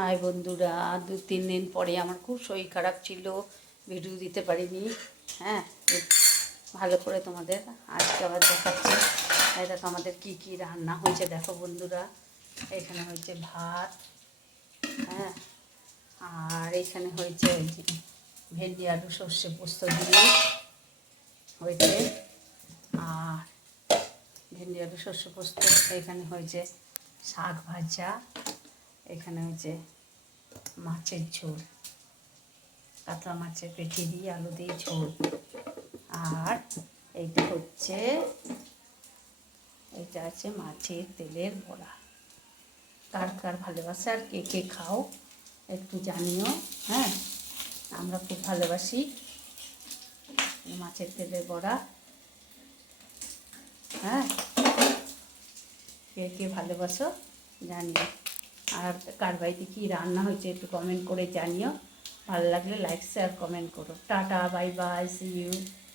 High বন্ধুরা, 2-3 দিন পরে আমার খুব শরীর খারাপ ছিল, ভিডিও দিতে পারিনি। হ্যাঁ, ভালো করে তোমাদের আজকে আবার দেখাচ্ছি। এই দেখো আমাদের কী কী রান্না হয়েছে, দেখো বন্ধুরা। এখানে হয়েছে ভাত, হ্যাঁ, আর এখানে হয়েছে ওই যে ভেন্ডি আলু সর্ষে পোস্ত দিয়ে হয়েছে, আর ভেন্ডি আলু সর্ষে পোস্ত। এখানে হয়েছে শাক ভাজা, এখানে হয়েছে মাছের ঝোল, কাতলা মাছের পেটি দিয়ে আলু দিয়ে ঝোল। আর এইটা হচ্ছে, এটা আছে মাছের তেলের বড়া। কার কার ভালোবাসে আর কে কে খাও একটু জানিও। হ্যাঁ, আমরা খুব ভালোবাসি মাছের তেলের বড়া। হ্যাঁ, কে কে ভালোবাসো জানিও। আর কার বাড়িতে কী রান্না হয়েছে একটু কমেন্ট করে জানিও। ভালো লাগলে লাইক শেয়ার কমেন্ট করো। Ta ta, bye bye, see you.